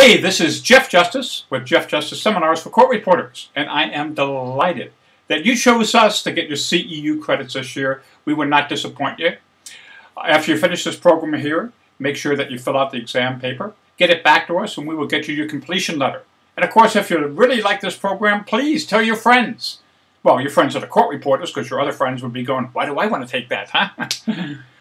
Hey, this is Jeff Justice with Jeff Justice Seminars for Court Reporters, and I am delighted that you chose us to get your CEU credits this year. We would not disappoint you. After you finish this program here, make sure that you fill out the exam paper, get it back to us, and we will get you your completion letter. And of course, if you really like this program, please tell your friends. Well, your friends are the court reporters, because your other friends would be going, why do I want to take that, huh?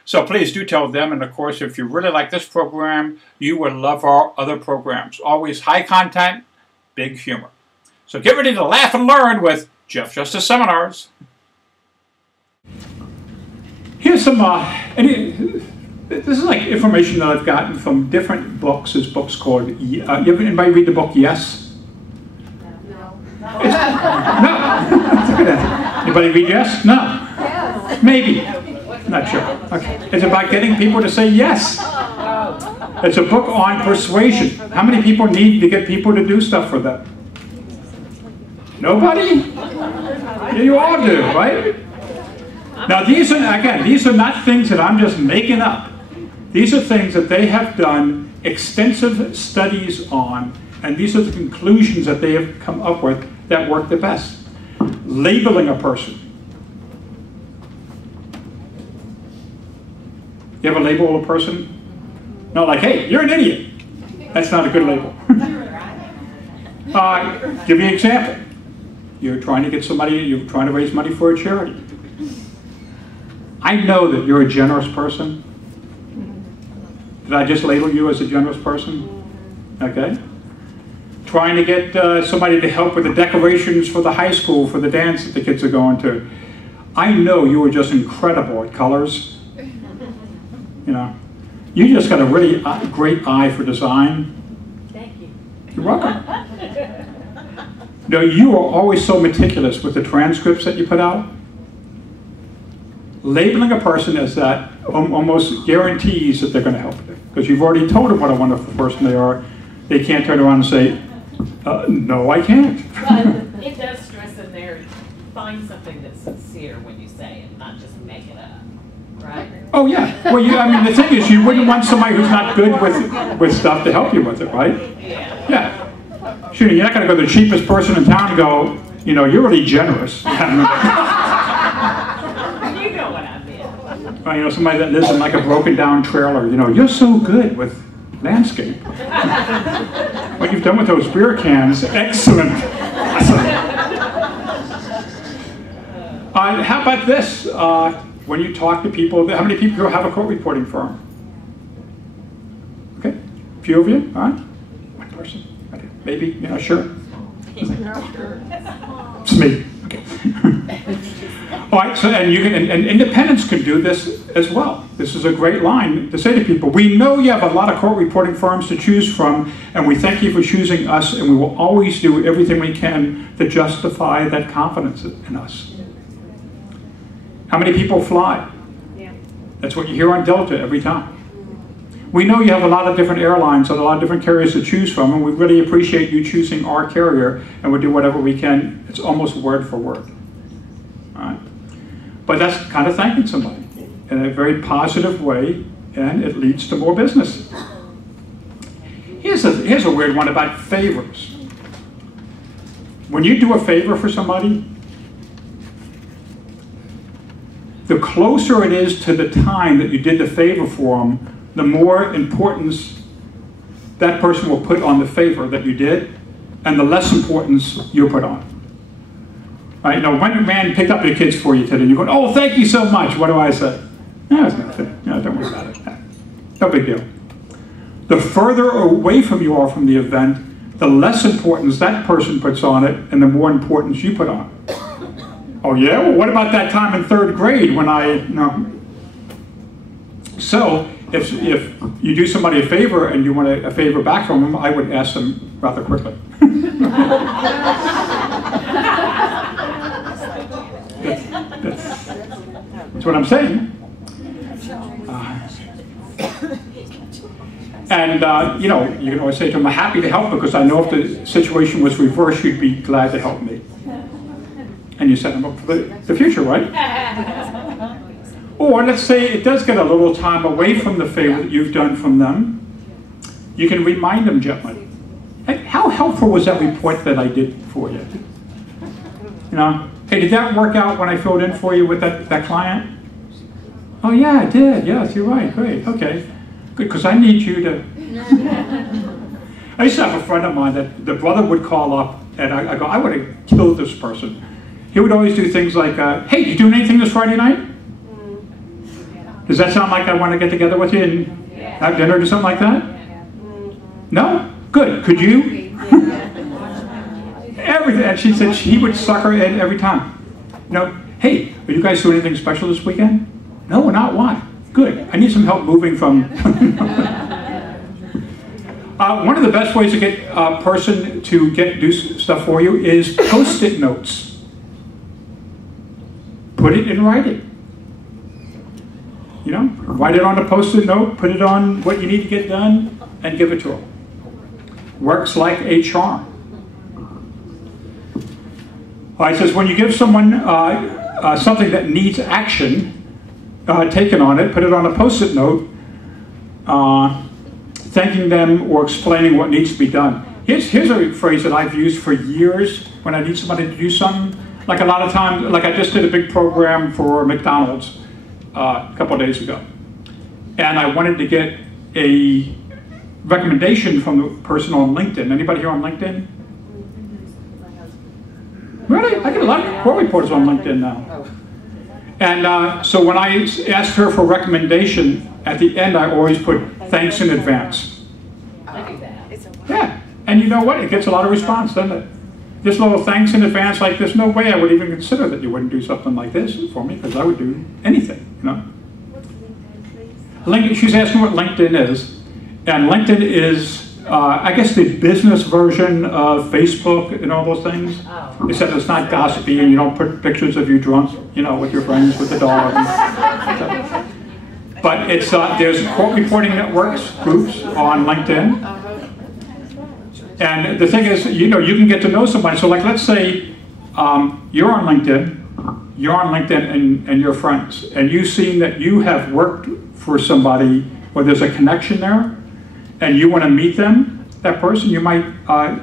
So please do tell them, and of course, if you really like this program, you will love our other programs. Always high content, big humor. So get ready to laugh and learn with Jeff Justice Seminars. Here's some, this is like information that I've gotten from different books. There's books called, anybody read the book Yes? No. No. Anybody read Yes? No. Yes. Maybe. Not sure. Okay. It's about getting people to say yes. It's a book on persuasion. How many people need to get people to do stuff for them? Nobody? Yeah, you all do, right? Now these are not things that I'm just making up. These are things that they have done extensive studies on, and these are the conclusions that they have come up with that work the best. Labeling a person. You ever label a person? No, like, hey, you're an idiot. That's not a good label. Give me an example. You're trying to get somebody, you're trying to raise money for a charity. I know that you're a generous person. Did I just label you as a generous person? Okay. Trying to get somebody to help with the decorations for the high school, for the dance that the kids are going to. I know you are just incredible at colors. You know, you just got a really great eye for design. Thank you. You're welcome. No, you are always so meticulous with the transcripts that you put out. Labeling a person as that almost guarantees that they're going to help you, because you've already told them what a wonderful person they are. They can't turn around and say, no, I can't. But it does stress in there, find something that's sincere when you say it, not just make it up. Right. Oh yeah. Well, I mean, the thing is, you wouldn't want somebody who's not good with stuff to help you with it, right? Yeah. Yeah. Sure. You're not going to go to the cheapest person in town and go, you know, you're really generous. You know what I mean. Or, you know, somebody that lives in like a broken down trailer. You know, you're so good with landscape. What you've done with those beer cans, excellent. How about this? When you talk to people, how many people have a court reporting firm? Okay, a few of you, all right? One person, okay. Maybe, you know, sure. It's me, okay. All right, so, and you can, and independents can do this as well. This is a great line to say to people, we know you have a lot of court reporting firms to choose from, and we thank you for choosing us, and we will always do everything we can to justify that confidence in us. How many people fly? Yeah. That's what you hear on Delta every time. We know you have a lot of different airlines and a lot of different carriers to choose from, and we really appreciate you choosing our carrier, and we'll do whatever we can. It's almost word for word. All right? But that's kind of thanking somebody in a very positive way, and it leads to more business. Here's a weird one about favors. When you do a favor for somebody, the closer it is to the time that you did the favor for them, the more importance that person will put on the favor that you did, and the less importance you put on. Right? Now, when a man picked up your kids for you today, you're going, oh, thank you so much. What do I say? No, it's nothing. No, don't worry about it. No big deal. The further away from you are from the event, the less importance that person puts on it, and the more importance you put on it. Oh yeah? Well, what about that time in third grade when no. So, if you do somebody a favor and you want a favor back from them, I would ask them rather quickly. That's what I'm saying. And you know, you can always say to them, I'm happy to help because I know if the situation was reversed, you'd be glad to help me. And you set them up for the future, right? Or let's say it does get a little time away from the favor that you've done from them. You can remind them gently. how helpful was that report that I did for you? You know, hey, did that work out when I filled in for you with that client? Oh yeah, it did. Yes, you're right. Great. Okay. Good, because I need you to. I used to have a friend of mine that the brother would call up, and I go, I would have killed this person. He would always do things like, hey, you doing anything this Friday night? Does that sound like I want to get together with you and have dinner or something like that? No? Good. Could you? Everything. And she said he would suck her in every time. You know, hey, are you guys doing anything special this weekend? No, we're not. Why? Good. I need some help moving from. One of the best ways to get a person to do stuff for you is Post-it notes. Put it in writing. You know, write it on a Post-it note, put it on what you need to get done, and give it to them. Works like a charm. It says when you give someone something that needs action taken on it, put it on a Post-it note, thanking them or explaining what needs to be done. Here's a phrase that I've used for years when I need somebody to do something. Like a lot of times, like I just did a big program for McDonald's a couple of days ago. And I wanted to get a recommendation from the person on LinkedIn. Anybody here on LinkedIn? Really? I get a lot of court reporters on LinkedIn now. And so when I asked her for a recommendation, at the end I always put thanks in advance. I do that. Yeah, and you know what? It gets a lot of response, doesn't it? This little thanks in advance, like there's no way I would even consider that you wouldn't do something like this for me, because I would do anything, you know. LinkedIn, she's asking what LinkedIn is, and LinkedIn is, I guess, the business version of Facebook and all those things, except it's not gossipy and you don't put pictures of you drunk, you know, with your friends with the dog. But it's there's court reporting networks, groups on LinkedIn. And the thing is, you know, you can get to know somebody. So like, let's say you're on LinkedIn and you're friends, and you've seen that you have worked for somebody, or there's a connection there, and you want to meet them, that person, you might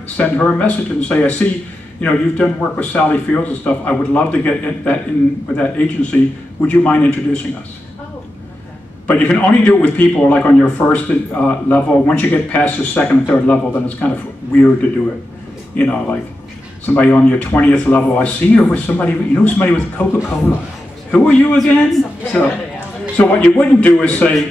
send her a message and say, I see, you know, you've done work with Sally Fields and stuff. I would love to get in with that agency. Would you mind introducing us? But you can only do it with people like on your first level. Once you get past the second and third level, then it's kind of weird to do it. You know, like somebody on your 20th level, I see you with somebody, you know, somebody with Coca-Cola. Who are you again? So what you wouldn't do is say,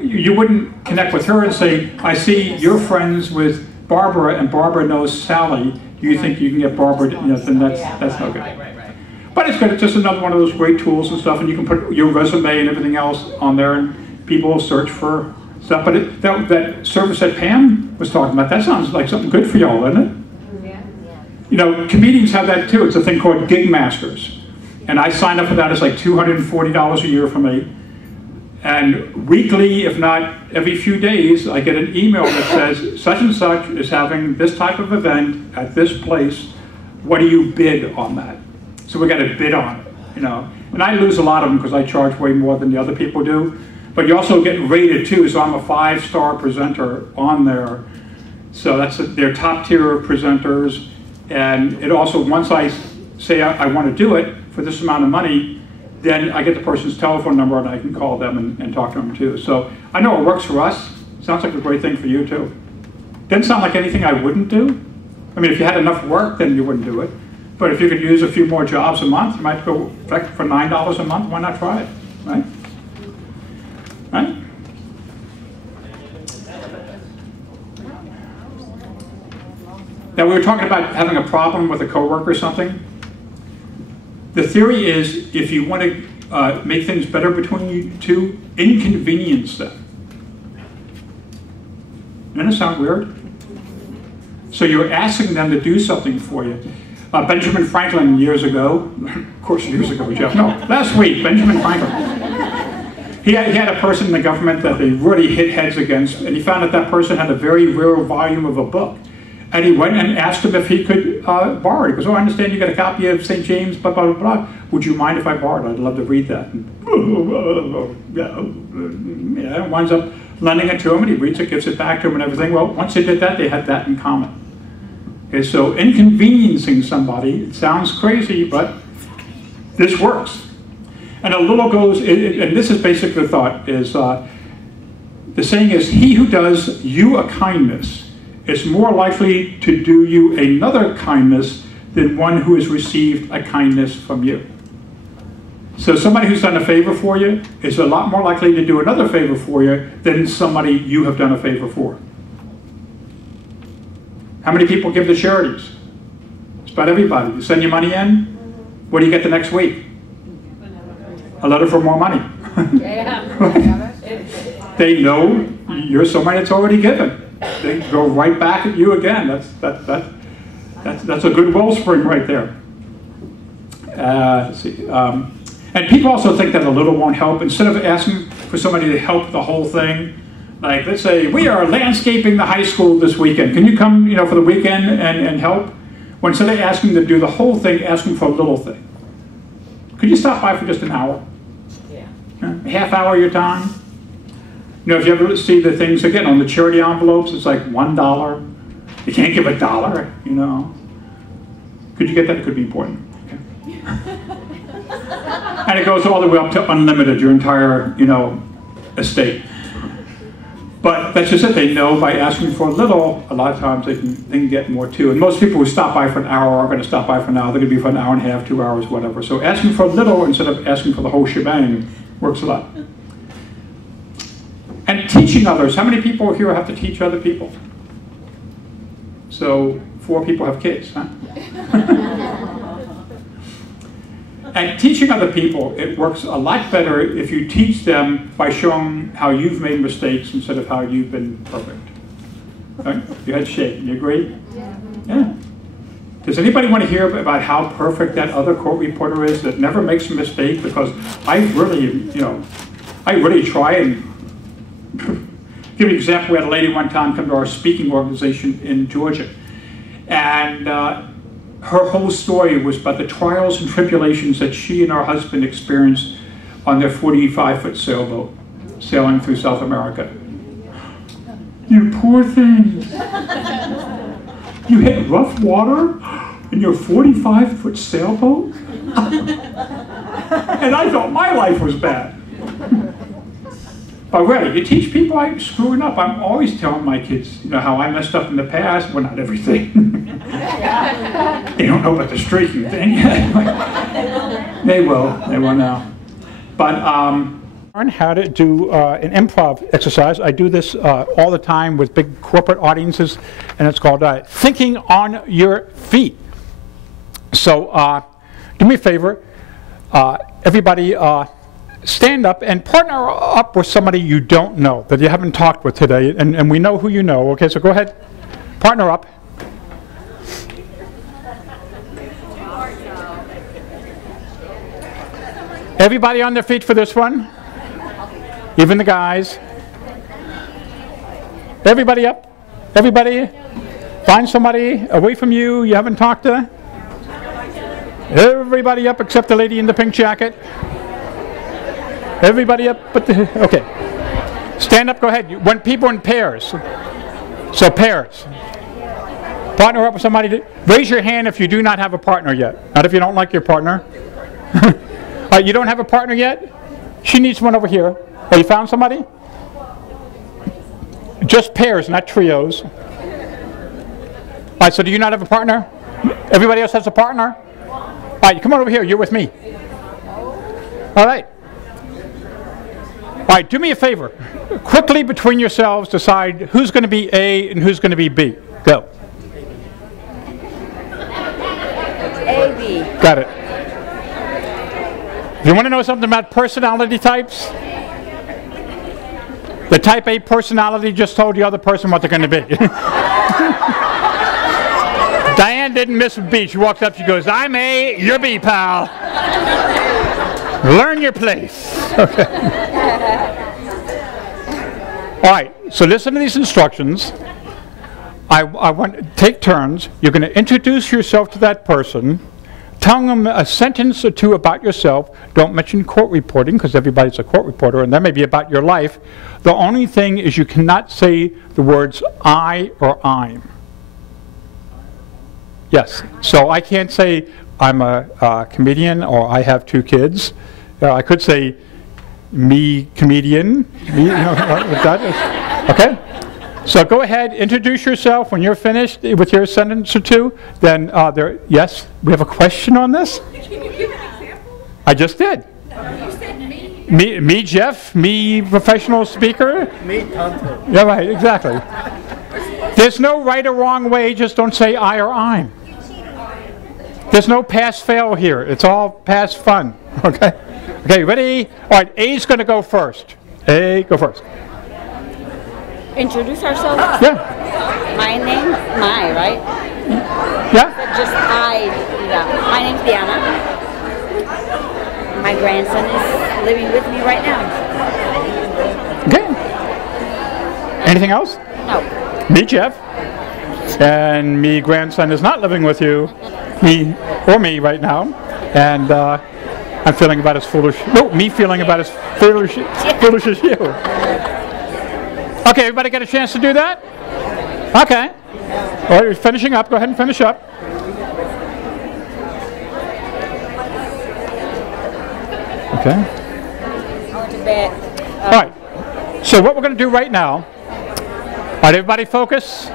you wouldn't connect with her and say, I see you're friends with Barbara and Barbara knows Sally. Do you think you can get Barbara? You know, then that's no good. Right. But it's good. It's just another one of those great tools and stuff, and you can put your resume and everything else on there, and people will search for stuff. But that service that Pam was talking about, that sounds like something good for y'all, doesn't it? Yeah. You know, comedians have that too. It's a thing called Gig Masters, and I signed up for that. It's like $240 a year for me. And weekly, if not every few days, I get an email that says, such and such is having this type of event at this place. What do you bid on that? So we got to bid on it, you know. And I lose a lot of them because I charge way more than the other people do. But you also get rated too, so I'm a 5-star presenter on there. So that's their top tier of presenters. And it also, once I say I want to do it for this amount of money, then I get the person's telephone number and I can call them and talk to them too. So I know it works for us. Sounds like a great thing for you too. Doesn't sound like anything I wouldn't do. I mean, if you had enough work, then you wouldn't do it. But if you could use a few more jobs a month, you might go for $9 a month. Why not try it, right? Right? Now we were talking about having a problem with a coworker or something. The theory is if you want to make things better between you two, inconvenience them. Doesn't that sound weird? So you're asking them to do something for you. Benjamin Franklin years ago, of course years ago, Jeff, no, last week, Benjamin Franklin. He had a person in the government that they really hit heads against, and he found that person had a very rare volume of a book. And he went and asked him if he could borrow it. He goes, oh, I understand you got a copy of St. James, blah, blah, blah, blah. Would you mind if I borrowed it? I'd love to read that. And, winds up lending it to him, and he reads it, gives it back to him and everything. Well, once they did that, they had that in common. Okay, so inconveniencing somebody, it sounds crazy, but this works. And a little goes, and this is basically the thought, is the saying is, he who does you a kindness is more likely to do you another kindness than one who has received a kindness from you. So somebody who's done a favor for you is a lot more likely to do another favor for you than somebody you have done a favor for. How many people give to charities? It's about everybody. You send your money in, what do you get the next week? A letter for more money. They know you're somebody that's already given. They go right back at you again. That's a good wellspring right there. Let's see. And people also think that a little won't help. Instead of asking for somebody to help the whole thing, like let's say we are landscaping the high school this weekend. Can you come, for the weekend and help? Well, instead of asking to do the whole thing, asking for a little thing. Could you stop by for just an hour? Yeah. Half hour of your time? If you ever see the things again on the charity envelopes, it's like $1. You can't give $1, Could you get that? It could be important. Okay. And it goes all the way up to unlimited, your entire, estate. But that's just it. They know by asking for a little, a lot of times they can get more too. And most people who stop by for an hour are going to stop by for an hour. They're going to be for an hour and a half, 2 hours, whatever. So asking for a little instead of asking for the whole shebang works a lot. And teaching others. How many people here have to teach other people? So 4 people have kids, huh? And teaching other people, it works a lot better if you teach them by showing how you've made mistakes instead of how you've been perfect. Right? Your head's shaking. You agree? Yeah. Does anybody want to hear about how perfect that other court reporter is that never makes a mistake? Because I really try and give you an example. We had a lady one time come to our speaking organization in Georgia, and her whole story was about the trials and tribulations that she and her husband experienced on their 45-foot sailboat sailing through South America. You poor things. You hit rough water in your 45-foot sailboat? And I thought my life was bad. But really, you teach people I'm screwing up. I'm always telling my kids, how I messed up in the past. Well, not everything. They don't know about the streaking thing. They will now. But learn how to do an improv exercise. I do this all the time with big corporate audiences, and it's called thinking on your feet. So do me a favor, everybody. Stand up and partner up with somebody you don't know, that you haven't talked with today, and we know who you know. Okay, so go ahead, partner up. Everybody on their feet for this one, even the guys. Everybody up, everybody. Find somebody away from you haven't talked to. Everybody up except the lady in the pink jacket. Everybody up, okay. Stand up, go ahead. You want people in pairs. So pairs. Partner up with somebody. Raise your hand if you do not have a partner yet. Not if you don't like your partner. You don't have a partner yet? She needs one over here. Oh, you found somebody? Just pairs, not trios. All right, so do you not have a partner? Everybody else has a partner? All right, come on over here. You're with me. All right. All right, do me a favor. Quickly between yourselves decide who's going to be A and who's going to be B. Go. A, B. Got it. You want to know something about personality types? The type A personality just told the other person what they're going to be. Diane didn't miss a beat. She walks up, she goes, I'm A, you're B, pal. Learn your place. Okay. All right, so listen to these instructions. I want to take turns. You're going to introduce yourself to that person, tell them a sentence or two about yourself. Don't mention court reporting, because everybody's a court reporter, and that may be about your life. The only thing is you cannot say the words I or I'm. Yes. So I can't say I'm a comedian or I have 2 kids. I could say me comedian. Me, okay. So go ahead, introduce yourself. When you're finished with your sentence or 2, then yes, we have a question on this? Can you give an example? I just did. You said me. Me, Jeff, me, professional speaker. Me, Tonto. Yeah, right, exactly. There's no right or wrong way, just don't say I or I'm. There's no pass-fail here. It's all pass-fun, okay? Okay, ready? All right, A's going to go first. A, go first. Introduce ourselves. Yeah. My name, right? Yeah? Just I. Yeah. My name's Diana. My grandson is living with me right now. Okay. Anything else? No. Me, Jeff. And me, grandson, is not living with you. Me right now. And I'm feeling about as foolish. No, me feeling about as foolish as you. Okay, everybody get a chance to do that? Okay. All right, you're finishing up. Go ahead and finish up. Okay. I went to bed. All right. So what we're going to do right now, all right, everybody focus.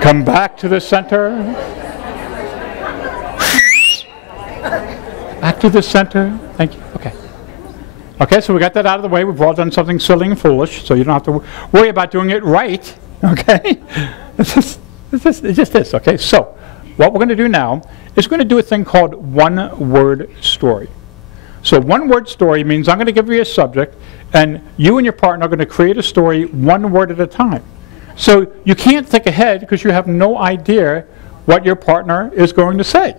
Come back to the center. Back to the center. Thank you. Okay. Okay, so we got that out of the way. We've all done something silly and foolish, so you don't have to worry about doing it right. Okay? It just is. Okay, so what we're going to do now is we're going to do a thing called one-word story. So one-word story means I'm going to give you a subject, and you and your partner are going to create a story one word at a time. So you can't think ahead because you have no idea what your partner is going to say.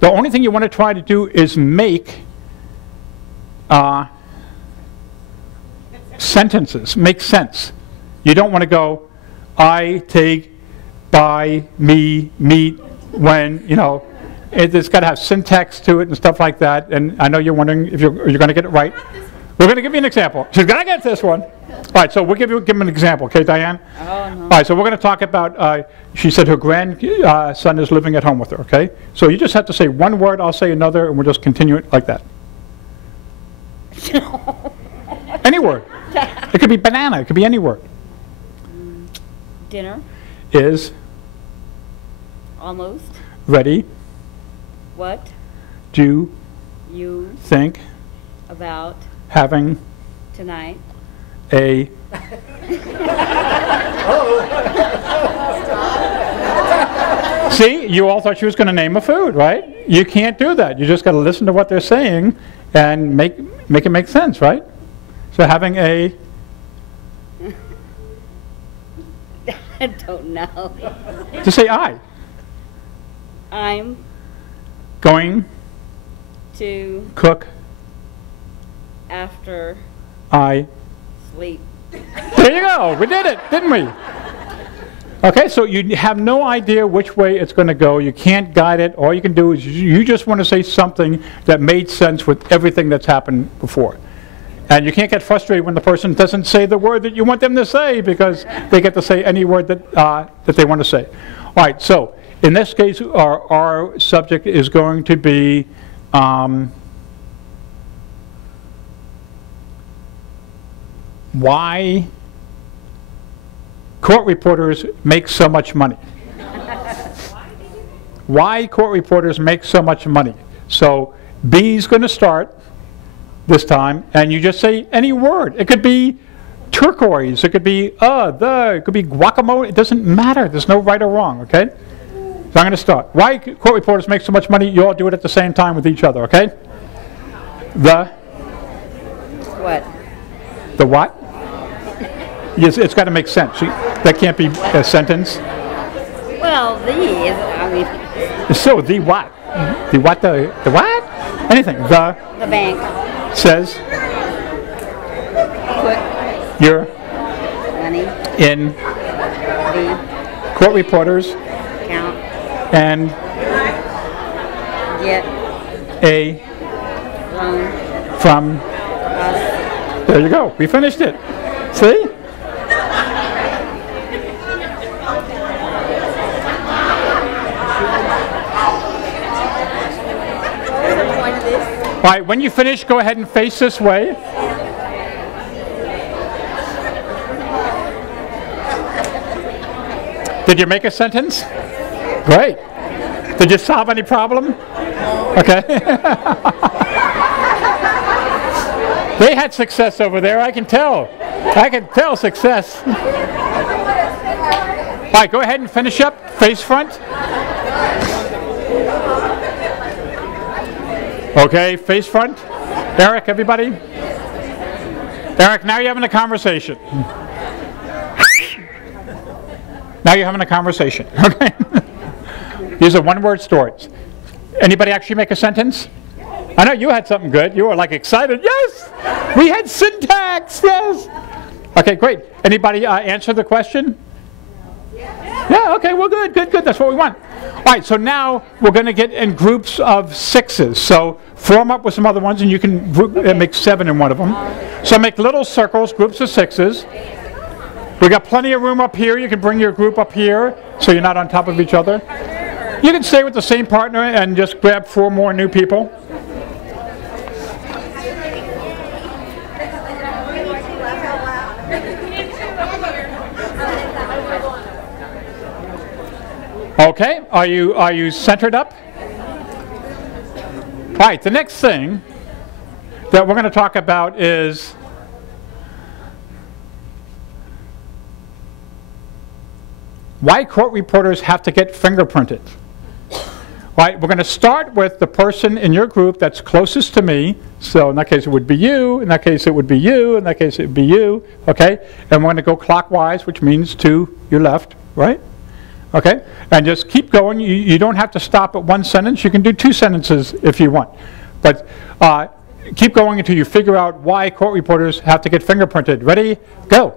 The only thing you want to try to do is make sentences, make sense. You don't want to go, I take, buy, me, meet, when, you know. It's got to have syntax to it and stuff like that. And I know you're wondering if you're going to get it right. We're going to give you an example. She's going to get this one. All right, so we'll give him an example, okay, Diane? Oh, no. All right, so we're going to talk about, she said her grandson is living at home with her, okay? So you just have to say one word, I'll say another, and we'll just continue it like that. Any word. It could be banana, it could be any word. Dinner. Is. Almost. Ready. What Do. you Think. about Having. tonight? A. See, you all thought she was going to name a food, right? You can't do that. You just got to listen to what they're saying and make it make sense, right? So having a. I don't know. Just say I. I'm Going. to Cook. after I. sleep. There you go. We did it, didn't we? Okay, so you have no idea which way it's going to go. You can't guide it. All you can do is you just want to say something that made sense with everything that's happened before. And you can't get frustrated when the person doesn't say the word that you want them to say because they get to say any word that they want to say. All right, so in this case, our subject is going to be why court reporters make so much money. Why court reporters make so much money. So B's going to start this time, and you just say any word. It could be turquoise, it could be it could be guacamole. It doesn't matter. There's no right or wrong, okay? So I'm going to start. Why court reporters make so much money? You all do it at the same time with each other, okay? What? The what? Yes, it's got to make sense. That can't be a sentence. Well, So the what? The what? The what? Anything. the bank. Says Put you're money. in The court reporters count. and Get a loan. from. Us. There you go. We finished it. See? right, when you finish, go ahead and face this way. Did you make a sentence? Great. Did you solve any problem? Okay. They had success over there, I can tell. I can tell success. All right, go ahead and finish up. Face front. Okay, face front. Eric, everybody? Eric, now you're having a conversation. Now you're having a conversation, okay? These are one-word stories. Anybody actually make a sentence? I know you had something good. You were like excited. Yes! We had syntax, yes! Okay, great. Anybody answer the question? Yeah, okay, well good, good, good. That's what we want. All right, so now we're going to get in groups of 6s. So form up with some other ones, and you can make 7 in one of them. So make little circles, groups of 6s. We got plenty of room up here. You can bring your group up here so you're not on top of each other. You can stay with the same partner and just grab 4 more new people. Okay, are you centered up? All right, the next thing that we're going to talk about is why court reporters have to get fingerprinted. Right, we're going to start with the person in your group that's closest to me. So in that case it would be you, in that case it would be you, in that case it would be you, okay? And we're going to go clockwise, which means to your left, right? Okay, and just keep going. You don't have to stop at 1 sentence. You can do 2 sentences if you want. But keep going until you figure out why court reporters have to get fingerprinted. Ready? Go.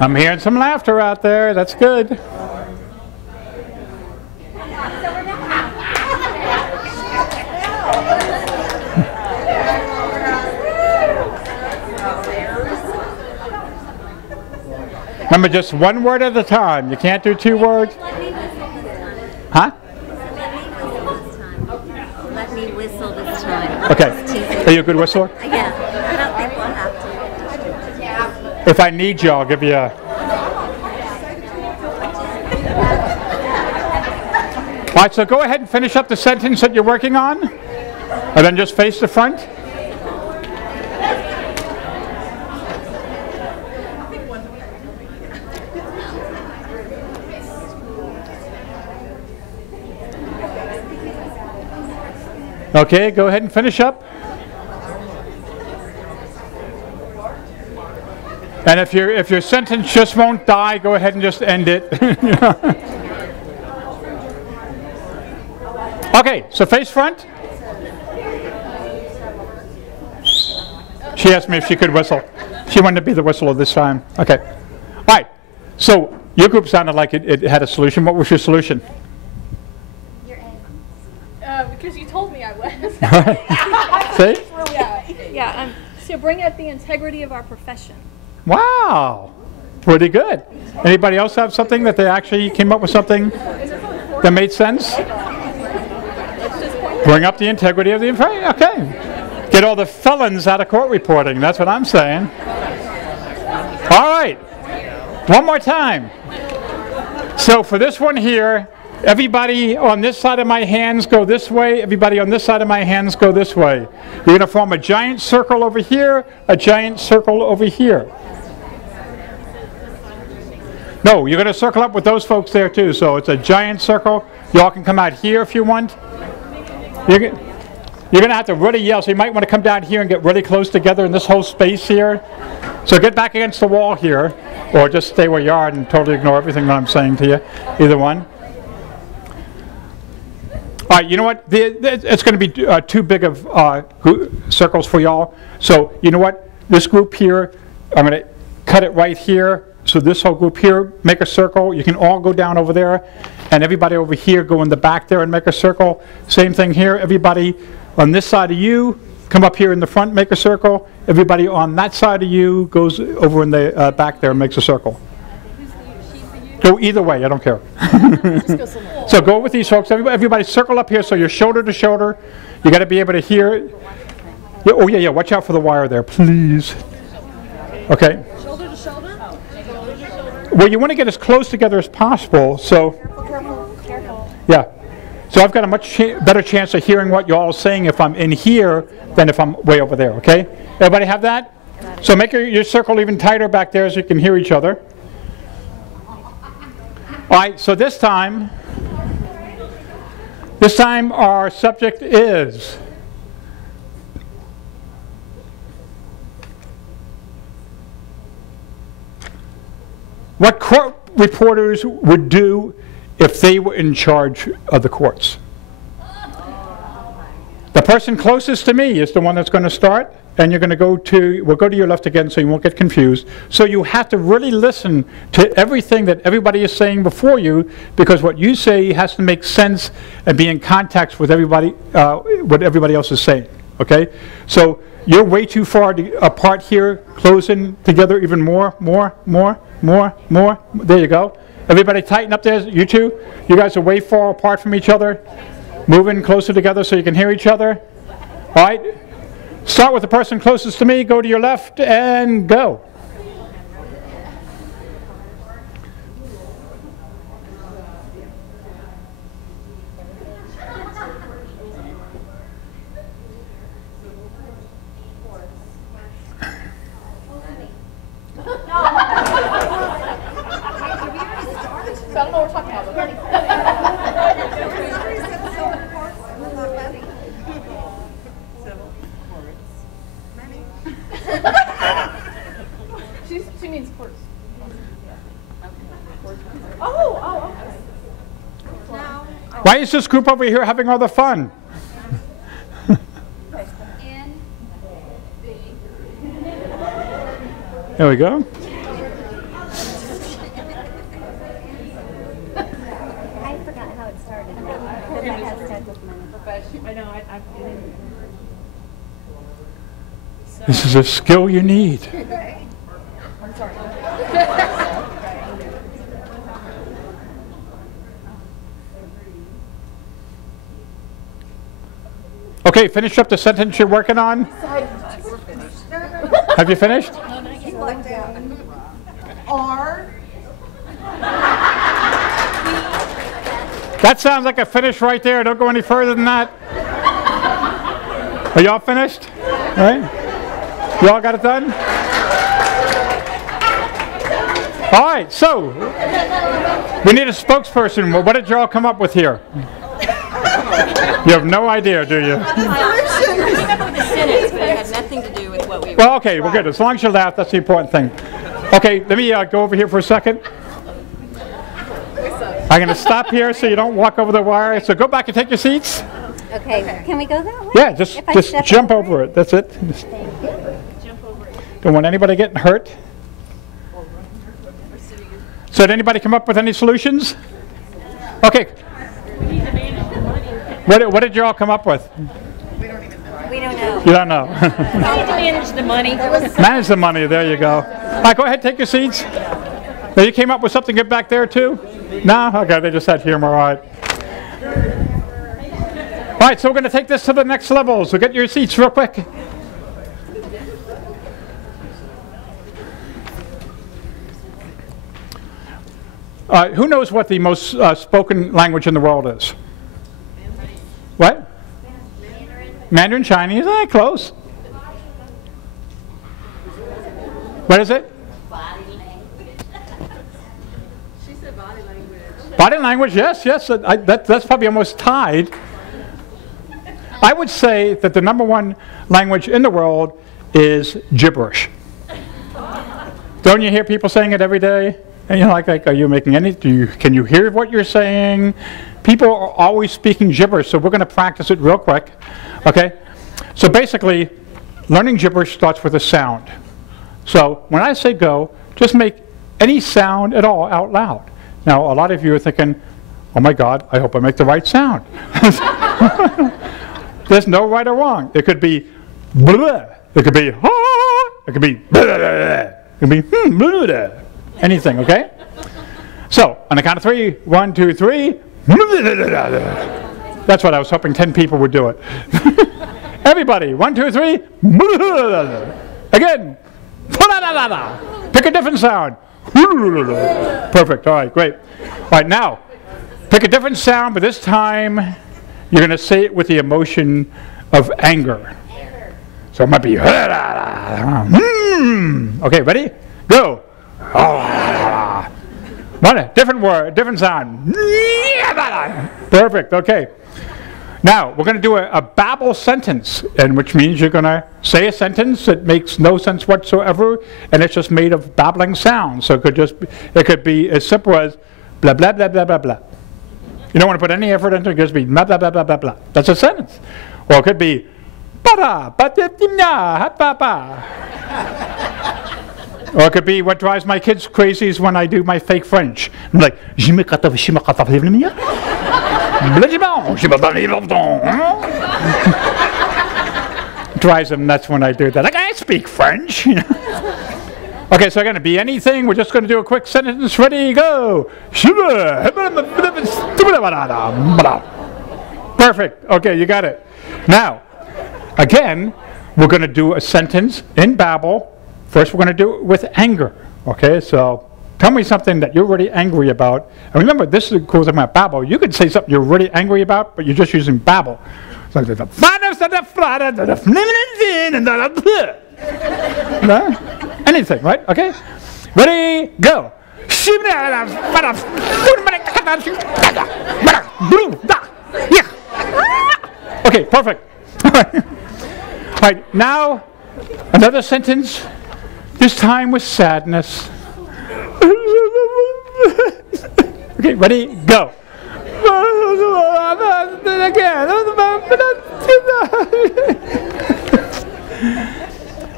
I'm hearing some laughter out there. That's good. Remember, just 1 word at a time. You can't do 2 words. Huh? Let me whistle this time. Okay. Are you a good whistler? Yeah. I don't think we'll have to. If I need you, I'll give you a... All right, so go ahead and finish up the sentence that you're working on, and then just face the front. Okay, go ahead and finish up. And if your sentence just won't die, go ahead and just end it. Okay, so face front. She asked me if she could whistle. She wanted to be the whistler this time. Okay. All right. So your group sounded like it had a solution. What was your solution? Your end. Because you told me I was. See? Yeah. So bring up the integrity of our profession. Wow. Pretty good. Anybody else have something that they actually came up with something that made sense? Bring up the integrity of the information. Okay. Get all the felons out of court reporting. That's what I'm saying. All right. One more time. So for this one here, everybody on this side of my hands go this way. Everybody on this side of my hands go this way. You're going to form a giant circle over here, a giant circle over here. No, you're going to circle up with those folks there too. So it's a giant circle. Y'all can come out here if you want. You're going to have to really yell. So you might want to come down here and get really close together in this whole space here. So get back against the wall here, or just stay where you are and totally ignore everything that I'm saying to you. Either one. All right, you know what? It's going to be too big of circles for y'all. So you know what? This group here, I'm going to cut it right here. So this whole group here, make a circle. You can all go down over there. And everybody over here, go in the back there and make a circle. Same thing here. Everybody on this side of you, come up here in the front, make a circle. Everybody on that side of you goes over in the back there and makes a circle. Go either way, I don't care. So go with these folks. Everybody circle up here so you're shoulder to shoulder. You got to be able to hear. Yeah, oh, yeah, watch out for the wire there, please. Okay. Shoulder to shoulder? Well, you want to get as close together as possible. So, Careful. yeah. So I've got a much better chance of hearing what you're all saying if I'm in here than if I'm way over there, okay? Everybody have that? So make your circle even tighter back there so you can hear each other. All right, so this time our subject is what court reporters would do if they were in charge of the courts. The person closest to me is the one that's going to start, and you're going to we'll go to your left again so you won't get confused. So you have to really listen to everything that everybody is saying before you, because what you say has to make sense and be in context with everybody, what everybody else is saying, okay? So you're way too far apart here, closing together even more. There you go. Everybody tighten up there, you two. You guys are way far apart from each other. Moving closer together so you can hear each other. All right. Start with the person closest to me, go to your left, and go. So I don't know what we're talking about. She means courts. Oh, okay. Why is this group over here having all the fun? There we go. I forgot how it started. Because I have started with money. I know, I didn't. This is a skill you need. I'm sorry. Okay, finish up the sentence you're working on. Have you finished? That sounds like a finish right there. Don't go any further than that. Are y'all finished? All right? You all got it done? All right, so we need a spokesperson. Well, what did y'all come up with here? You have no idea, do you? I came up with a sentence, but it had nothing to do with what we were. Well, okay, we're good. As long as you laugh, that's the important thing. Okay, let me go over here for a second. I'm going to stop here so you don't walk over the wire. So go back and take your seats. Okay, can we go that way? Yeah, just jump over it. That's it. Don't want anybody getting hurt. So did anybody come up with any solutions? Okay. What did you all come up with? We don't know. You don't know. We need to manage the money. Manage the money. There you go. All right, go ahead, take your seats. Now, you came up with something good back there too? No? Okay, they just had humor. All right. All right, so we're going to take this to the next level. So get your seats real quick. Who knows what the most spoken language in the world is? What? Mandarin Chinese? Close. What is it? She said body language. Body language, yes. That's probably almost tied. I would say that the #1 language in the world is gibberish. Don't you hear people saying it every day? And you're like, are you making any, can you hear what you're saying? People are always speaking gibberish, so we're going to practice it real quick, okay? So basically, learning gibberish starts with a sound. So when I say go, just make any sound at all out loud. Now, a lot of you are thinking, oh my God, I hope I make the right sound. There's no right or wrong. It could be blah, it could be ha, it could be blah, it could be blah, anything, okay? So, on the count of 3, 1, 2, 3. That's what I was hoping 10 people would do it. Everybody, 1, 2, 3. Again. Pick a different sound. Perfect, all right, great. All right, now, pick a different sound, but this time you're going to say it with the emotion of anger. So it might be, okay, ready? Go. One, different word, different sound. Perfect, okay. Now, we're going to do a babel sentence, and which means you're going to say a sentence that makes no sense whatsoever, and it's just made of babbling sounds. So it could be as simple as blah, blah, blah, blah, blah, blah. You don't want to put any effort into it, just be blah, blah, blah, blah, blah, blah. That's a sentence. Or it could be ba-da, ba-da-da-da, ba-ba. Or it could be what drives my kids crazy is when I do my fake French. I'm like, drives them nuts when I do that. Like, I speak French. Okay, so going to be anything. We're just going to do a quick sentence. Ready, go. Perfect. Okay, you got it. Now, again, we're going to do a sentence in babel. First, we're going to do it with anger, okay? So tell me something that you're really angry about. And remember, this is the cool thing about babel. You could say something you're really angry about, but you're just using babel. So anything, right? Okay? Ready, go. Okay, perfect. All right, now another sentence. This time with sadness. Okay, ready? Go.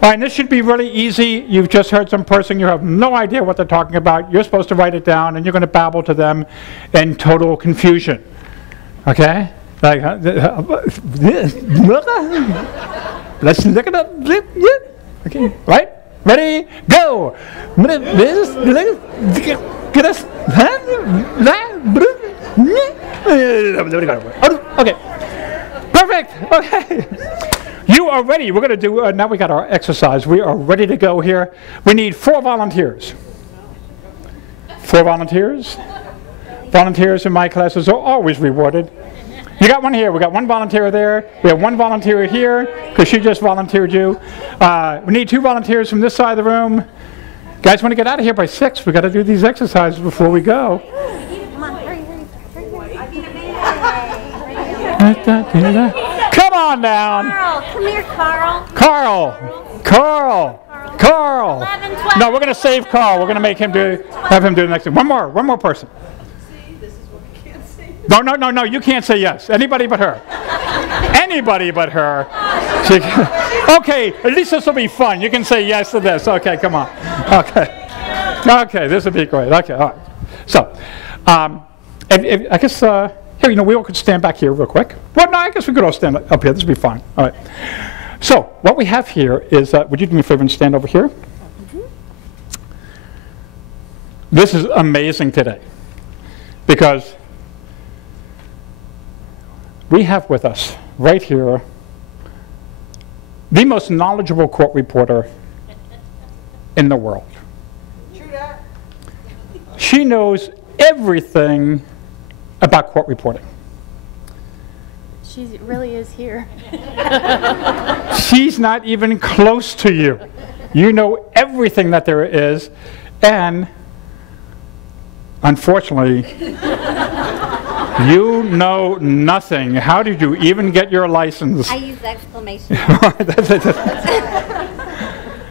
All right, this should be really easy. You've just heard some person, you have no idea what they're talking about. You're supposed to write it down, and you're going to babble to them in total confusion. Okay? Like, let's look it up. Okay, right? Ready? Go! Okay. Perfect. Okay. You are ready. We're going to do, now we got our exercise. We are ready to go here. We need 4 volunteers. 4 volunteers. Volunteers in my classes are always rewarded. You got one here. We got 1 volunteer there. We have 1 volunteer here because she just volunteered you. We need 2 volunteers from this side of the room. Guys, want to get out of here by 6. We got to do these exercises before we go. Come on, hurry. Come on down. Carl, come here, Carl. Carl. 11, 12. No, we're going to save Carl. We're going to make him have him do the next thing. One more person. No, you can't say yes. Anybody but her. Anybody but her. Okay, at least this will be fun. You can say yes to this. Okay, come on. Okay, this will be great. Okay, all right. So, I guess, here, we all could stand back here real quick. Well, no, I guess we could all stand up here. This will be fine. All right. So, what we have here is, would you do me a favor and stand over here? This is amazing today. Because we have with us, right here, the most knowledgeable court reporter in the world. True that. She knows everything about court reporting. She really is here. She's not even close to you. You know everything that there is, and unfortunately, you know nothing. How did you even get your license? I use exclamation.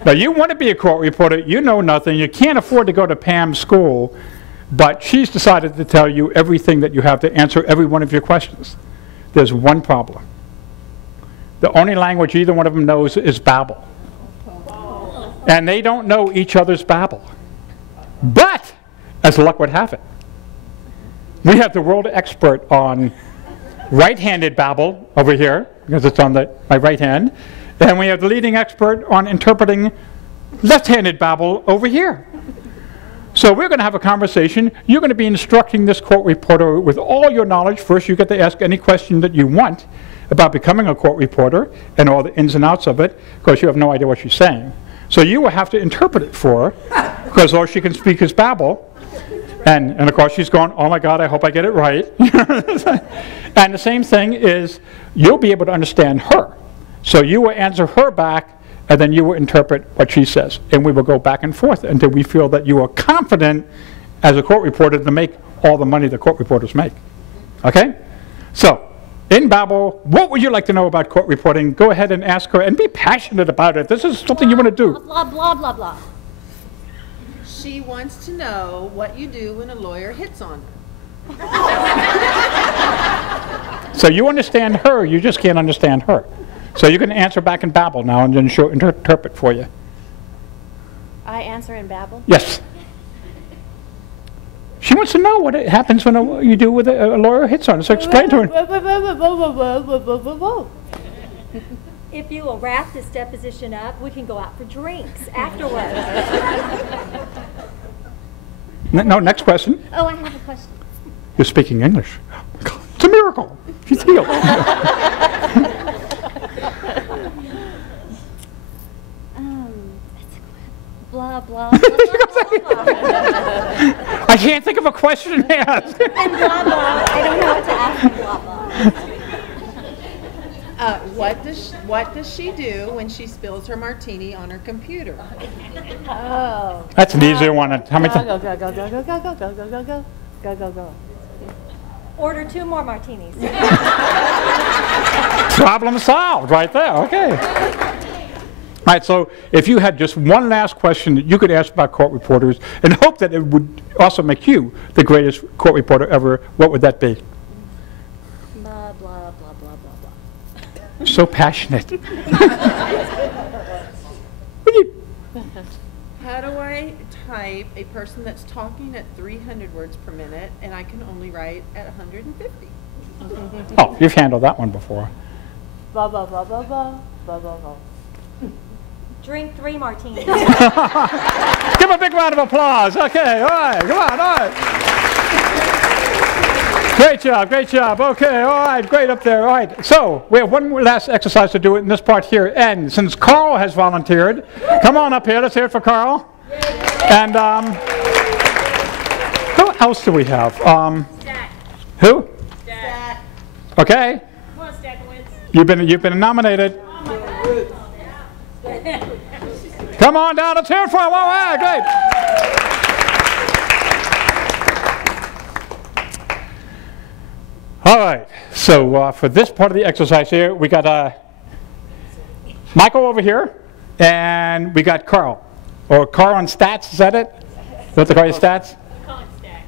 Now, you want to be a court reporter. You know nothing. You can't afford to go to Pam's school, but she's decided to tell you everything that you have to answer every one of your questions. There's one problem. The only language either one of them knows is babel. And they don't know each other's babel. But, as luck would have it, we have the world expert on right-handed babel over here, because it's on my right hand, and we have the leading expert on interpreting left-handed babel over here. So we're going to have a conversation. You're going to be instructing this court reporter with all your knowledge. First, you get to ask any question that you want about becoming a court reporter and all the ins and outs of it, because you have no idea what she's saying. So you will have to interpret it for her, because all she can speak is babel. And of course, she's going, oh my God, I hope I get it right. And the same thing is, you'll be able to understand her. So you will answer her back, and then you will interpret what she says. And we will go back and forth until we feel that you are confident as a court reporter to make all the money the court reporters make. Okay? So, in babel, what would you like to know about court reporting? Go ahead and ask her, and be passionate about it. This is something you want to do. Blah, blah, blah, blah. She wants to know what you do when a lawyer hits on her. So you understand her, you just can't understand her. So you can answer back in babel now, and then she'll interpret for you. I answer in babel? Yes. She wants to know what happens when you do with a lawyer hits on her. So explain to her. If you will wrap this deposition up, we can go out for drinks afterwards. No, next question. Oh, I have a question. You're speaking English. It's a miracle. She's healed. Blah, blah, blah, blah, blah. I can't think of a question to ask. And blah, blah. I don't know what to ask in blah, blah. What does she do when she spills her martini on her computer? Oh. That's an easier one. How many times? Go, go, go, go, go, go, go, go, go, go, go, go, go, go. Order 2 more martinis. Problem solved right there. Okay. All right, so if you had just one last question that you could ask about court reporters and hope that it would also make you the greatest court reporter ever, what would that be? Blah, blah, blah, blah, blah, blah. So passionate. How do I type a person that's talking at 300 words per minute and I can only write at 150? Oh, you've handled that one before. Blah, blah, blah, blah, blah, blah, blah, blah. Drink 3 martinis. Give a big round of applause. Okay, all right, come on, all right. Great job, great job. Okay, all right, great up there. All right, so we have one more last exercise to do in this part here. And since Carl has volunteered, come on up here. Let's hear it for Carl. And who else do we have? Stack. Who? Stack. Okay. Come on, Stackowitz. You've been nominated. Come on down, let's hear it for him. All right, great. All right, so for this part of the exercise here, we got Michael over here, and we got Carl. Or Carl on stats, is that it? Is that the correct stats? We call it Stack.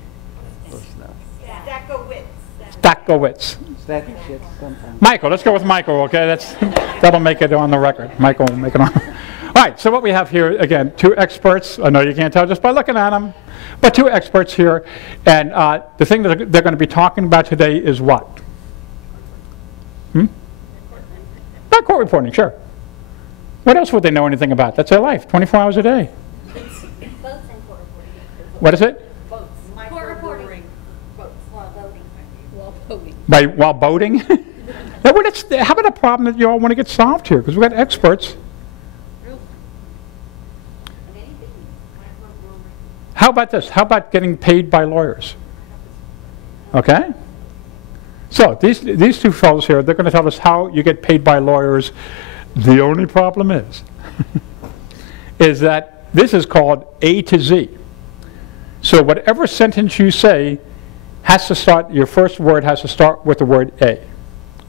Stackowitz. Stackowitz. Michael, let's go with Michael, okay? That'll make it on the record. Michael will make it on. All right, so what we have here, again, 2 experts. I know you can't tell just by looking at them, but 2 experts here. And the thing that they're going to be talking about today is what? Not court reporting, sure. What else would they know anything about? That's their life, 24 hours a day. Boats and court reporting. What is it? Boats. Court reporting. Boats while boating. While boating. While boating? How about a problem that you all want to get solved here? Because we've got experts. How about this? How about getting paid by lawyers? Okay? So these 2 fellows here, they're going to tell us how you get paid by lawyers. The only problem is that this is called A to Z. So whatever sentence you say has to start, your first word has to start with the word A.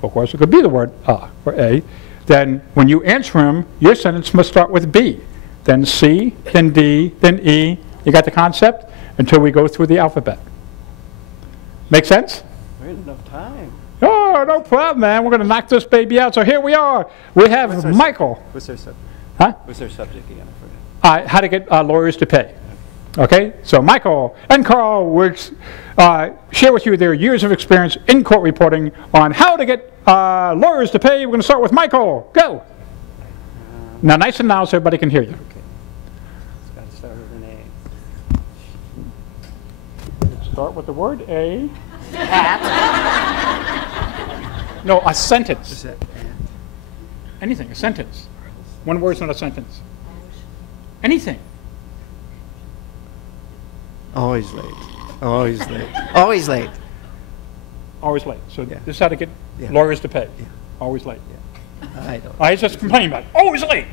Of course, it could be the word or A. Then when you answer him, your sentence must start with B. then C, then D, then E. You got the concept? Until we go through the alphabet. Make sense? We had enough time. Oh, no problem, man. We're going to knock this baby out. So here we are. We have Michael. What's their subject? Huh? What's their subject again? I forgot. How to get lawyers to pay. Okay? So Michael and Carl will share with you their years of experience in court reporting on how to get lawyers to pay. We're going to start with Michael. Go. Now, nice and loud so everybody can hear you. Okay. It's got to start with an A. Start with the word A. At. No, a sentence. Is that Anything, a sentence. One word's not a sentence. Anything. always late? Always late. Always late. Always late. So Yeah. this is how to get Yeah. lawyers to pay. Yeah. Always late. I don't. I was just complaining about it. Always late.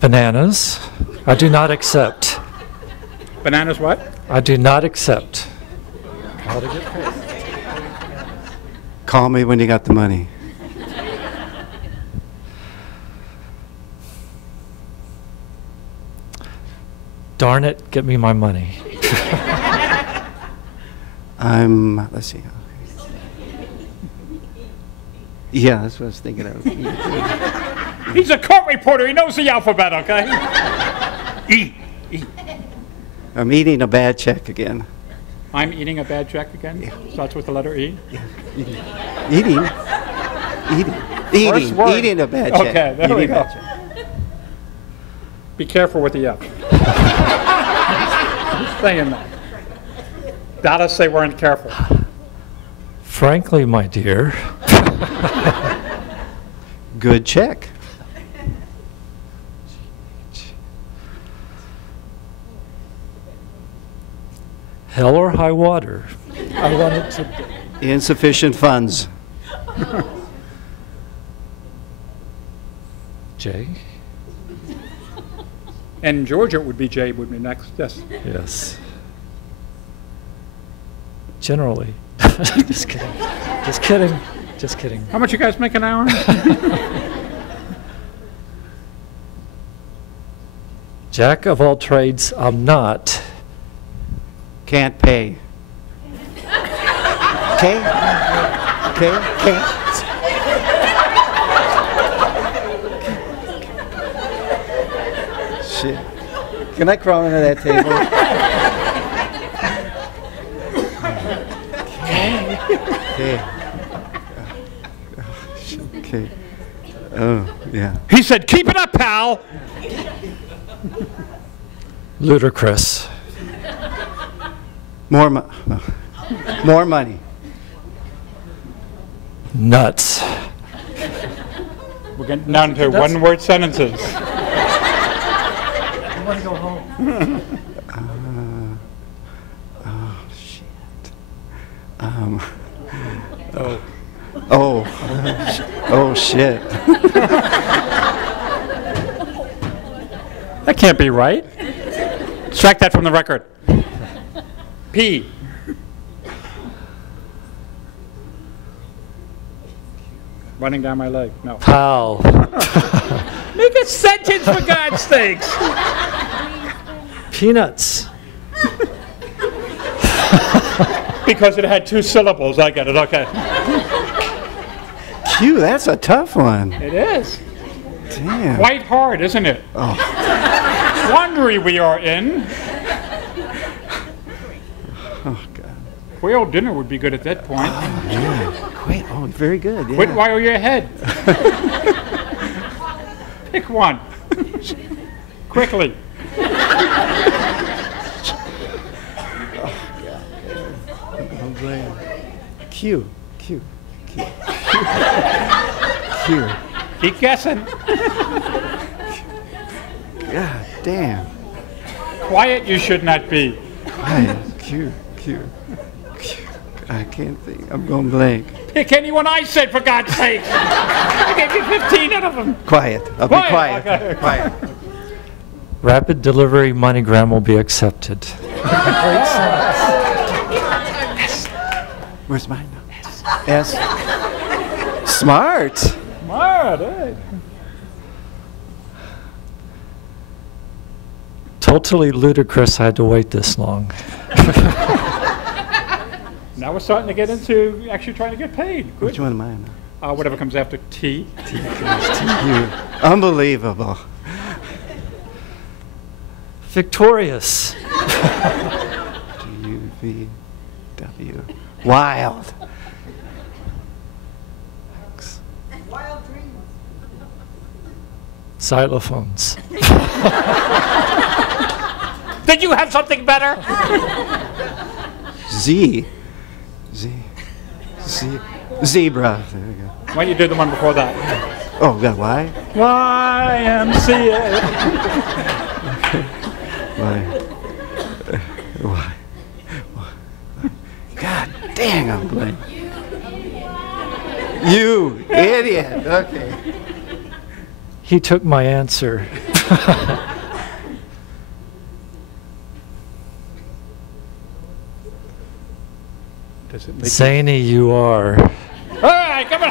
Bananas. I do not accept. Bananas what? I do not accept. How to get paid. Call me when you got the money. Darn it, get me my money. Let's see. Yeah, that's what I was thinking of. He's a court reporter. He knows the alphabet, okay? E. E. I'm eating a bad check again. I'm eating a bad check again? Yeah. Starts with the letter E? Eating. First word. Eating a bad check. Okay, there we Eating a go. bad check. Be careful with the F. Just saying that. Dallas say weren't careful. Frankly, my dear, Good check. hell or high water. I want it to. Insufficient funds. J? And Georgia would be J, would be next. Yes. Yes. Generally. Just kidding. Just kidding. Just kidding. How much you guys make an hour? Jack of all trades, I'm not. Can't pay. Okay? Okay? Okay? Shit. Can I crawl under that table? Okay. Okay. Oh, yeah. He said, keep it up, pal. Ludicrous. More money. Nuts. We're getting down to one-word sentences. I want to go home. Oh, shit. Oh, shit. That can't be right. Strike that from the record. P. Running down my leg. No. Pal. Make a sentence, for God's sakes. Peanuts. Because it had 2 syllables. I get it. Okay. Q, that's a tough one. It is. Damn. Quite hard, isn't it? Oh. Quandary we are in. Oh, God. Quail dinner would be good at that point. Yeah. Quite, oh, very good. Yeah. Quit while you're ahead. Pick one. Quickly. Q. Q. Q. Q. Keep guessing. God damn. Quiet you should not be. Quiet. Q. Q. Q. I can't think. I'm going blank. Pick anyone I said, for God's sake. I gave you 15 out of them. Quiet. I'll be quiet. Okay. Quiet. Rapid delivery MoneyGram will be accepted. Where's mine? S. Smart. Smart, eh? Totally ludicrous I had to wait this long. Now we're starting to get into actually trying to get paid. Good. Which one am I now? Whatever comes after T. You. Unbelievable. Victorious. G-U-V-W. Wild. X. Xylophones. Did you have something better? Z. Zebra. There we go. Why don't you do the one before that? Oh, we got Y? YMCA. Y. God dang, I'm blank. You idiot. Okay. He took my answer. Does it make Zany you are. All right, come on,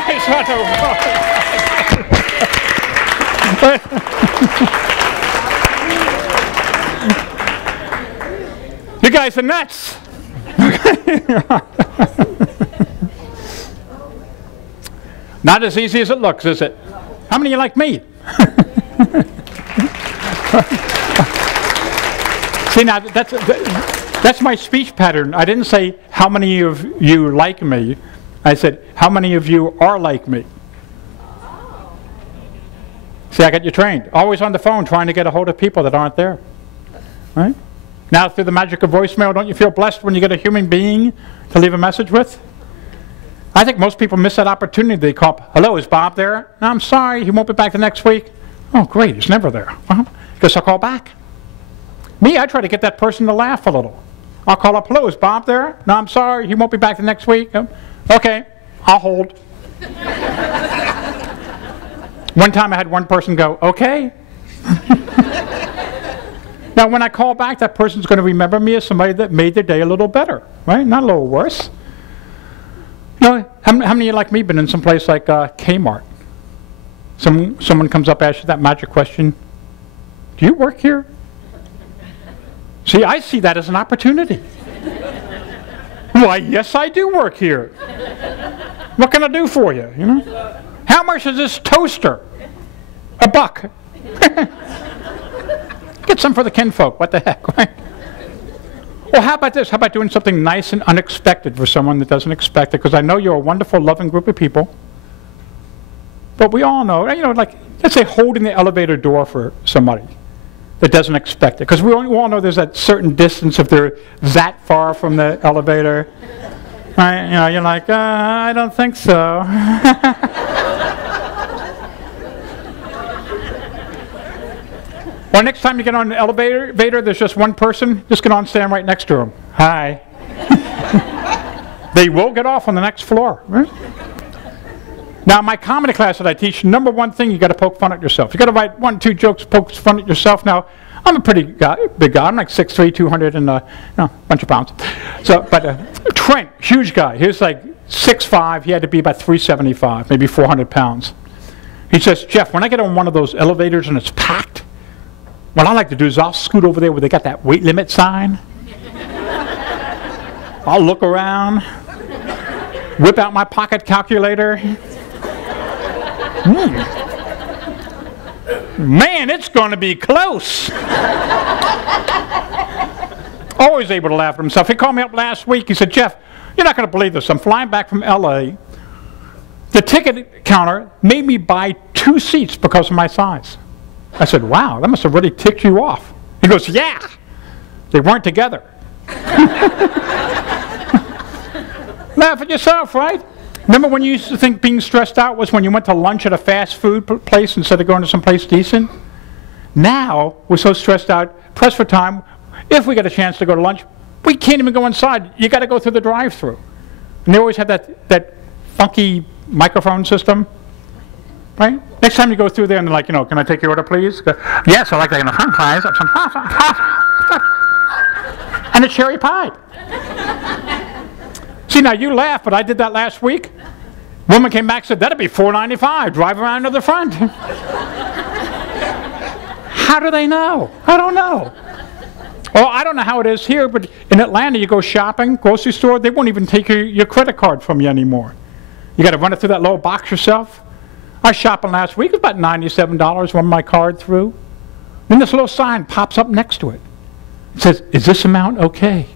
you guys are nuts. Not as easy as it looks, is it? How many of you like me? See, now that's my speech pattern. I didn't say how many of you like me. I said how many of you are like me. See, I got you trained. Always on the phone trying to get a hold of people that aren't there. Right? Now, through the magic of voicemail, don't you feel blessed when you get a human being to leave a message with? I think most people miss that opportunity. They call up, hello, is Bob there? No, I'm sorry, he won't be back the next week. Oh, great, he's never there. Well, guess I'll call back. Me, I try to get that person to laugh a little. I'll call up, hello, is Bob there? No, I'm sorry, he won't be back the next week. Okay, I'll hold. One time I had one person go, okay. Now, when I call back, that person's going to remember me as somebody that made their day a little better, right? Not a little worse. You know, how many of you like me been in some place like Kmart? Someone comes up, asks you that magic question, do you work here? See, I see that as an opportunity. Why, yes, I do work here. What can I do for you, you know? How much is this toaster? $1. Get some for the kinfolk, what the heck, right? Well, how about this? How about doing something nice and unexpected for someone that doesn't expect it? Because I know you're a wonderful, loving group of people. But we all know, you know, like, let's say holding the elevator door for somebody that doesn't expect it. Because we all know there's that certain distance if they're that far from the elevator. Right? You know, you're like, I don't think so. Or next time you get on the elevator, there's just one person, just get on, stand right next to them. Hi. They will get off on the next floor. Right? Now, my comedy class that I teach, number one thing, you got to poke fun at yourself. You got to write 1, 2 jokes, poke fun at yourself. Now, I'm a pretty big guy. I'm like 6'3", 200 and a bunch of pounds. So, but Trent, huge guy. He was like 6'5". He had to be about 375, maybe 400 pounds. He says, Jeff, when I get on one of those elevators and it's packed, what I like to do is I'll scoot over there where they got that weight limit sign. I'll look around, whip out my pocket calculator. Man, it's going to be close. Always able to laugh at himself. He called me up last week. He said, Jeff, you're not going to believe this. I'm flying back from L.A. The ticket counter made me buy 2 seats because of my size. I said, wow, that must have really ticked you off. He goes, yeah, they weren't together. Laugh at yourself, right? Remember when you used to think being stressed out was when you went to lunch at a fast food place instead of going to some place decent? Now, we're so stressed out, pressed for time, if we get a chance to go to lunch, we can't even go inside. You got to go through the drive-thru. And they always have that funky microphone system. Right? Next time you go through there and they're like, you know, can I take your order, please? Go, yes, I like that in the front, please. And a cherry pie. See, now you laugh, but I did that last week. Woman came back and said, that'd be $4.95. Drive around to the front. How do they know? I don't know. Oh, I don't know how it is here, but in Atlanta, you go shopping, grocery store, they won't even take your credit card from you anymore. You got to run it through that little box yourself. I was shopping last week, it was about $97, run my card through. Then this little sign pops up next to it. It says, is this amount okay?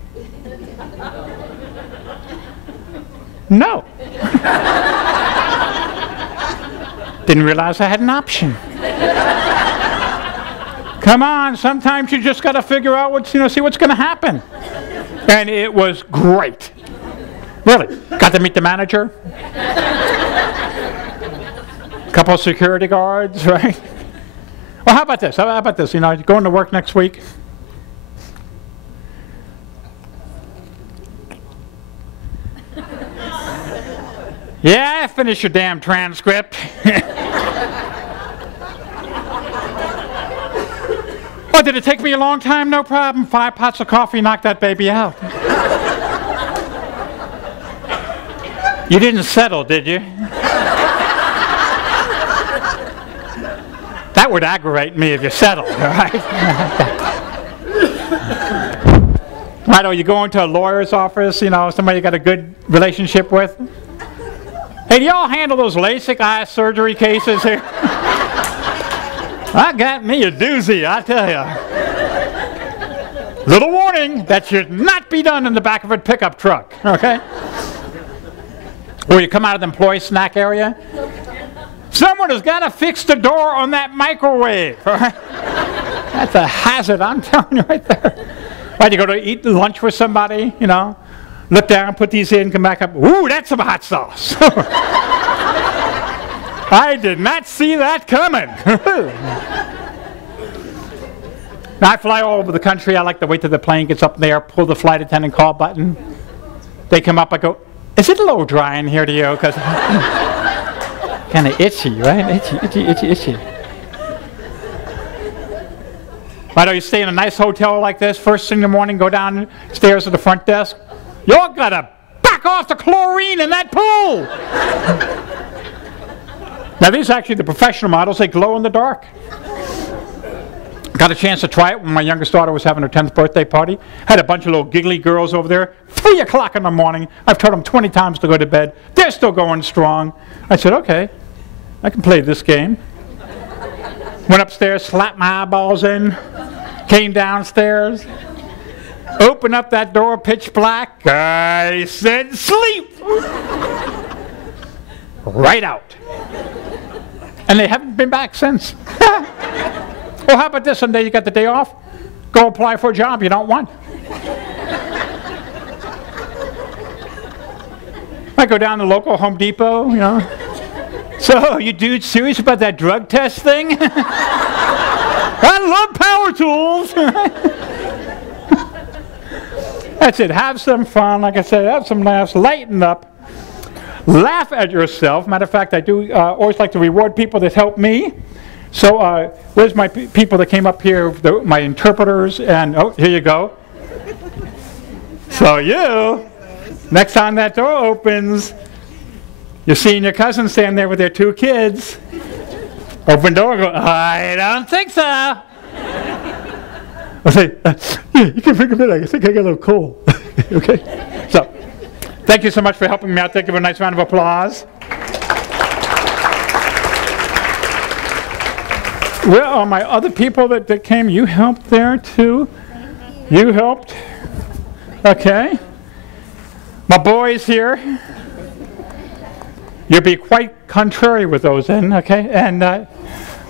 No. Didn't realize I had an option. Come on, sometimes you just got to figure out what's, see what's going to happen. And it was great. Really. Got to meet the manager. A couple of security guards, right? Well, how about this? How about this? Going to work next week. Yeah, finish your damn transcript. Oh, did it take me a long time? No problem. 5 pots of coffee knocked that baby out. You didn't settle, did you? That would aggravate me if you settled, all right? Right, or you go into a lawyer's office, somebody you got a good relationship with. Hey, do y'all handle those LASIK eye surgery cases here? I got me a doozy, I tell you. Little warning, that should not be done in the back of a pickup truck, okay? Or you come out of the employee snack area. Someone has got to fix the door on that microwave, all right? That's a hazard, I'm telling you right there. Right, you go to eat lunch with somebody, look down, put these in, come back up. Ooh, that's some hot sauce. I did not see that coming. Now, I fly all over the country. I like to wait till the plane gets up there, pull the flight attendant call button. They come up, I go, is it a little dry in here to you? Because kind of itchy, right? Itchy. Why don't you stay in a nice hotel like this, first thing in the morning, go downstairs to the front desk. Y'all got to back off the chlorine in that pool. Now, these are actually the professional models. They glow in the dark. Got a chance to try it when my youngest daughter was having her 10th birthday party. Had a bunch of little giggly girls over there. 3 o'clock in the morning. I've told them 20 times to go to bed. They're still going strong. I said, okay, I can play this game. Went upstairs, slapped my eyeballs in. Came downstairs. Opened up that door, pitch black. I said, sleep! Right out. And they haven't been back since. Well, how about this? Someday you got the day off? Go apply for a job you don't want. I go down to the local Home Depot, So, you dudes serious about that drug test thing? I love power tools. That's it. Have some fun. Like I said, have some laughs. Lighten up. Laugh at yourself. Matter of fact, I do always like to reward people that help me. So where's my people that came up here, my interpreters, and oh, here you go. So next time that door opens, you're seeing your cousin stand there with their 2 kids. Open door, go, I don't think so. I'll say, yeah, you can bring a bit. I think I got a little cold. Okay? So, thank you so much for helping me out. Give a nice round of applause. Where are my other people that came? You helped there too? You helped? Okay. My boys here. You'll be quite contrary with those in, okay? And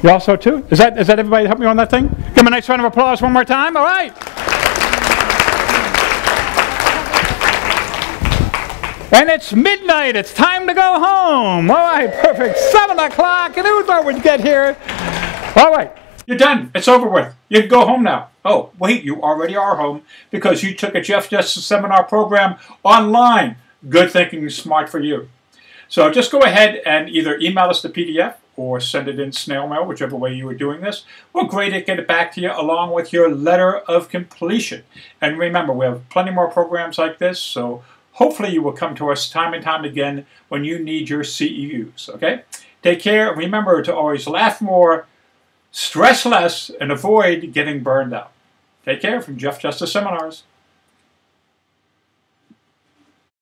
you also too? Is that everybody help me on that thing? Give them a nice round of applause one more time. All right. And it's midnight. It's time to go home. All right, perfect. 7 o'clock. And who thought we'd get here? All right. You're done. It's over with. You can go home now. Oh, wait, you already are home because you took a Jeff Justice seminar program online. Good thinking, smart for you. So just go ahead and either email us the PDF or send it in snail mail, whichever way you were doing this. We're great at getting it back to you along with your letter of completion. And remember, we have plenty more programs like this, so hopefully you will come to us time and time again when you need your CEUs, okay? Take care. Remember to always laugh more, stress less, and avoid getting burned out. Take care from Jeff Justice Seminars.